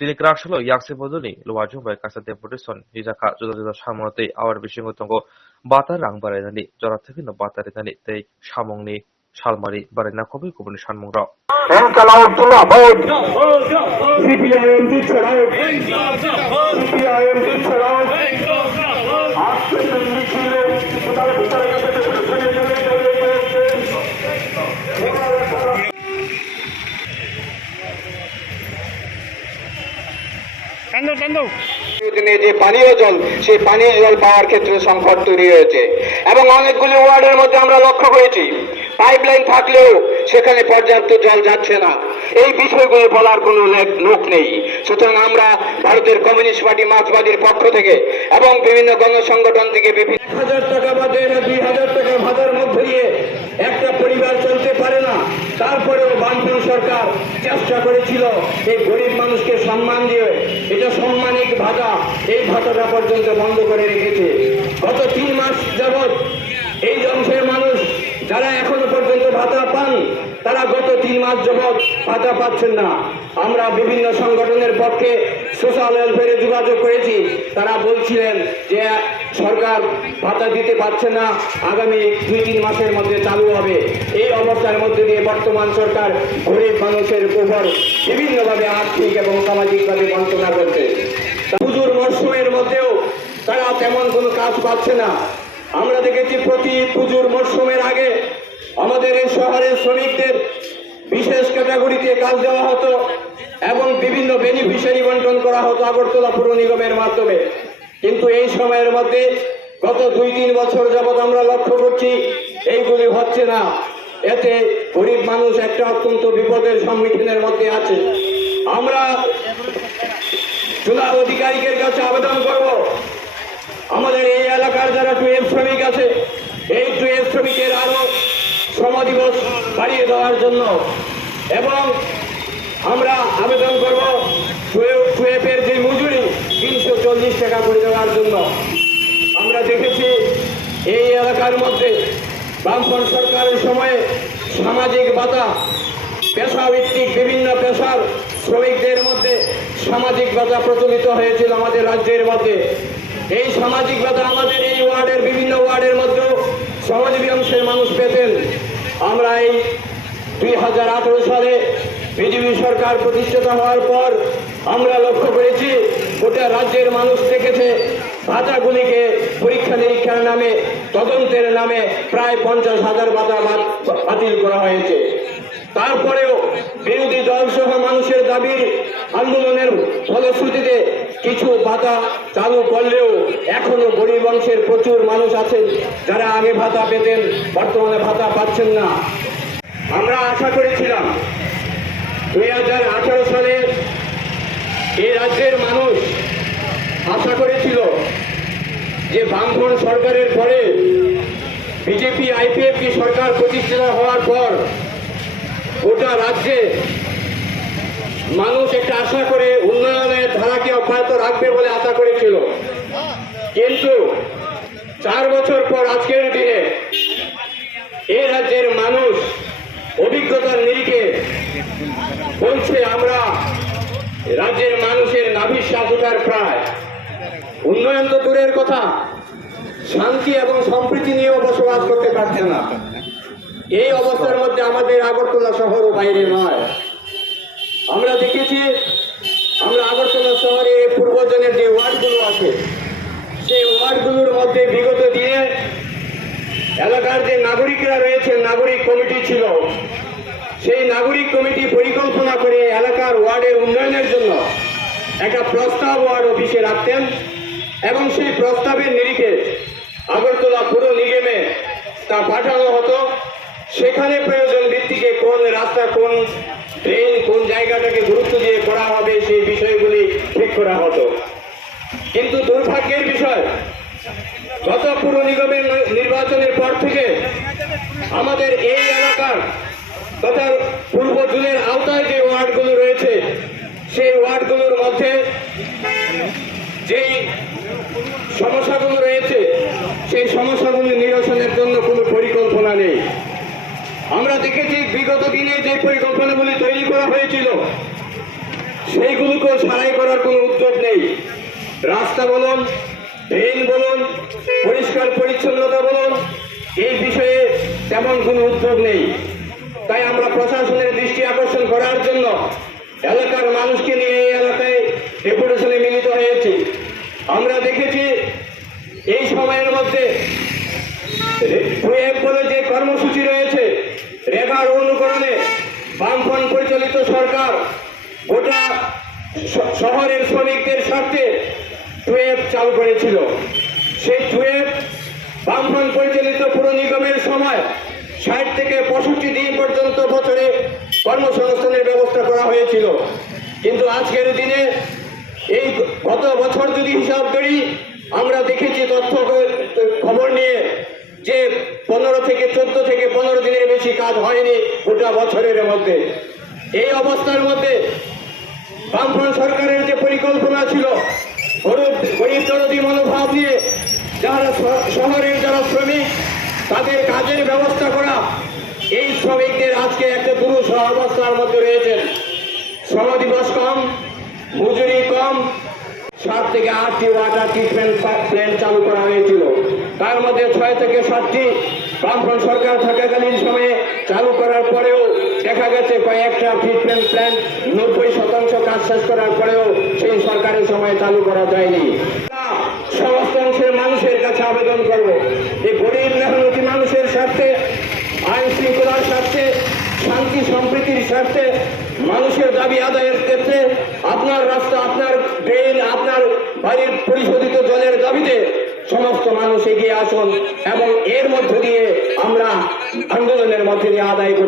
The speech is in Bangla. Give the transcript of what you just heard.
Tini Krashalo Yaksi Boduni, Luaju by Casa de Budison, Hizaka, Judo Shamote, our Vishingotongo, Bata Rang Baranani, Jorathino Bataritani, Te Shamongni, Shalmari, Barina Kobi, Kubun Shanmura. And Kalau Tula Boat, CPIM Ditcherau, CPIM Ditcherau, after যে পানীয় জল সেই পানীয় জল পাওয়ার ক্ষেত্রে সংকট তৈরি হয়েছে এবং অনেকগুলি ওয়ার্ডের মধ্যে আমরা লক্ষ্য করেছি পাইপলাইন থাকলেও সেখানে পর্যাপ্ত জল যাচ্ছে না। এই বিষয়গুলো বলার কোনো লোক নেই। সুতরাং আমরা ভারতের কমিউনিস্ট পার্টি মার্ক্সবাদীর পক্ষ থেকে এবং বিভিন্ন গণসংগঠন থেকে বিভিন্ন 1000 টাকা বা 2000 টাকা ভাতার মধ্যে দিয়ে একটা পরিবার চলতে পারে না। তারপরেও বামপন্থী সরকার চেষ্টা করেছিল এই গরিব মানুষকে সম্মান দিয়ে এটা সাম্মানিক ভাতা, এই ভাতাটা পর্যন্ত বন্ধ করে রেখেছে। গত 3 মাস যাবৎ এই অংশের মানুষ যারা এখনো পর্যন্ত ভাতা পান তারা গত 3 মাস যাবৎ ভাতা পাচ্ছেন না। আমরা বিভিন্ন সংগঠনের পক্ষে সোশ্যাল ওয়েলফেয়ারে যোগাযোগ করেছি, তারা বলছিলেন যে সরকার ভাতা দিতে পারছে না, আগামী 2-3 মাসের মধ্যে চালু হবে। এই অবস্থার মধ্যে দিয়ে বর্তমান সরকার গরিব মানুষের উপর বিভিন্নভাবে আর্থিক এবং সামাজিকভাবে বঞ্চনা করছে। পুজোর মরশুমের মধ্যেও তারা তেমন কোনো কাজ পাচ্ছে না। আমরা দেখেছি প্রতি পুজোর মরশুমের আগে আমাদের এই শহরের শ্রমিকদের বিশেষ ক্যাটাগরিতে কাজ দেওয়া হতো এবং বিভিন্ন বেনিফিশিয়ারি বন্টন করা হতো আগরতলা পুর নিগমের মাধ্যমে। কিন্তু এই সময়ের মধ্যে গত 2-3 বছর যাবৎ আমরা লক্ষ্য করছি এইগুলি হচ্ছে না। এতে গরিব মানুষ একটা অত্যন্ত বিপদের সম্মুখীনের মধ্যে আছে। আমরা জেলা অধিকারীদের কাছে আবেদন করব আমাদের এই এলাকার যারা টুয়েলভ শ্রমিক আছে এই টুয়েলভ শ্রমিকের আরো শ্রম দিবস বাড়িয়ে দেওয়ার জন্য এবং আমরা আবেদন করব টুয়েলভের যে মজুরি 340 টাকা করে দেওয়ার জন্য। আমরা দেখেছি এই এলাকার মধ্যে বামপন্থী সরকারের সময়ে সামাজিক ভাতা পেশাভিত্তিক বিভিন্ন পেশার শ্রমিকদের মধ্যে সামাজিক ভাতা প্রচলিত হয়েছিল আমাদের রাজ্যের মধ্যে। এই সামাজিক ভাতা আমাদের এই ওয়ার্ডের বিভিন্ন ওয়ার্ডের মধ্যেও শ্রমজীবী অংশের মানুষ পেতেন। আমরা এই 2018 সালে বিজেপি সরকার প্রতিষ্ঠিত হওয়ার পর আমরা লক্ষ্য করেছি গোটা রাজ্যের মানুষ দেখেছে ভাতাগুলিকে পরীক্ষা নিরীক্ষার নামে তদন্তের নামে প্রায় 50,000 ভাতা বাতিল করা হয়েছে। তারপরেও বিরোধী দল সহ মানুষের দাবি আন্দোলনের ফলশ্রুতিতে কিছু ভাতা চালু করলেও এখনো গরিব অংশের প্রচুর মানুষ আছেন যারা আগে ভাতা পেতেন, বর্তমানে ভাতা পাচ্ছেন না। আমরা আশা করেছিলাম 2018 সালে এই রাজ্যের মানুষ আশা করেছিল যে বামপন্থী সরকারের পরে বিজেপি আইপিএফটি সরকার প্রতিষ্ঠিত হওয়ার পর গোটা রাজ্যে মানুষ একটা আশা করে উন্নয়নের ধারাকে অব্যাহত রাখবে বলে আশা করেছিল। কিন্তু 4 বছর পর আজকের দিনে এই রাজ্যের মানুষ অভিজ্ঞতার নিরিখে বলছে আমরা রাজ্যের মানুষের নাভিশ্বাস ওঠার প্রায়। উন্নয়ন তো দূরের কথা, শান্তি এবং সম্প্রীতি নিয়েও বসবাস করতে পারছে না। এই অবস্থার মধ্যে আমাদের আগরতলা শহর বাইরে নয়। আমরা দেখেছি আমরা আগরতলা শহরের পূর্বজনের যে ওয়ার্ডগুলো আছে সেই ওয়ার্ডগুলোর মধ্যে বিগত দিনে এলাকার যে নাগরিকরা রয়েছে নাগরিক কমিটি ছিল, সেই নাগরিক কমিটি পরিকল্পনা করে এলাকার ওয়ার্ডের উন্নয়নের জন্য একটা প্রস্তাব ওয়ার্ড অফিসে রাখতেন এবং সেই প্রস্তাবের নিরিখে আগরতলা পুর নিগমে তা পাঠানো হতো। সেখানে প্রয়োজন ভিত্তিকে কোন রাস্তা, কোন ট্রেন, কোন জায়গাটাকে গুরুত্ব দিয়ে করা হবে সেই বিষয়গুলি ঠিক করা হতো। কিন্তু দুর্ভাগ্যের বিষয় গত পুর নিগমের নির্বাচনের পর থেকে আমাদের এই এলাকার তথা পূর্ব জোনের আওতায় যে ওয়ার্ডগুলো রয়েছে সেই ওয়ার্ডগুলোর মধ্যে যেই সমস্যাগুলো রয়েছে সেই সমস্যাগুলি নিরসনের জন্য কোনো পরিকল্পনা নেই। আমরা দেখেছি বিগত দিনে যে পরিকল্পনাগুলি তৈরি করা হয়েছিল সেইগুলোকেও সারাই করার কোনো উদ্যোগ নেই। রাস্তা বলুন, ড্রেন বলুন, পরিষ্কার পরিচ্ছন্নতা বলুন, এই বিষয়ে তেমন কোনো উদ্যোগ নেই। তাই আমরা প্রশাসনের দৃষ্টি আকর্ষণ করার জন্য এলাকার মানুষকে নিয়ে এই এলাকায় ডেপুটেশনে মিলিত হয়েছি। আমরা দেখেছি এই সময়ের মধ্যে বলে যে কর্মসূচি রয়েছে, রেগার অনুকরণে বামফ্রন্ট পরিচালিত সরকার গোটা শহরের শ্রমিকদের স্বার্থে টুয়েব চালু করেছিল। সেই টুয়েব বামফ্রন্ট পরিচালিত পুর নিগমের সময় 60 থেকে 65 দিন পর্যন্ত বছরে কর্মসংস্থানের ব্যবস্থা করা হয়েছিল। কিন্তু আজকের দিনে এই গত বছর যদি হিসাব করি, আমরা দেখেছি তথ্য খবর নিয়ে যে 15 থেকে 14 থেকে 15 দিনের বেশি কাজ হয়নি গোটা বছরের মধ্যে। এই অবস্থার মধ্যে বামফ্রন্ট সরকারের যে পরিকল্পনা ছিল গরিব দরদি মনোভাব নিয়ে যারা শহরের যারা শ্রমিক তাদের কাজের ব্যবস্থা করা, এই শ্রমিকদের আজকে একটা দুরূহ অবস্থার মধ্যে রয়েছেন। শ্রম দিবস কম, মজুরি কম, 7 থেকে 8টি ওয়াটার ট্রিটমেন্ট প্ল্যান্ট চালু করা হয়েছিল। তার মধ্যে 6 থেকে 7টি বামফ্রন্ট সরকার থাকাকালীন সময়ে চালু করার পরেও দেখা গেছে কয়েকটা ট্রিটমেন্ট প্ল্যান্ট 90% কাজ শেষ করার পরেও সেই সরকারের সময় চালু করা যায়নি। সমস্ত অংশের মানুষের কাছে আবেদন করব, এই গরিব মেহনতি মানুষের স্বার্থে, আইন শৃঙ্খলার স্বার্থে, শান্তি সম্প্রীতির স্বার্থে, মানুষের দাবি আদায়ের ক্ষেত্রে আপনার রাস্তা, আপনার ড্রেন, আপনার বাড়ির পরিশোধিত জলের দাবিতে সমস্ত মানুষ এগিয়ে আসুন এবং এর মধ্য দিয়ে আমরা আন্দোলনের মধ্যে দিয়ে আদায় করি।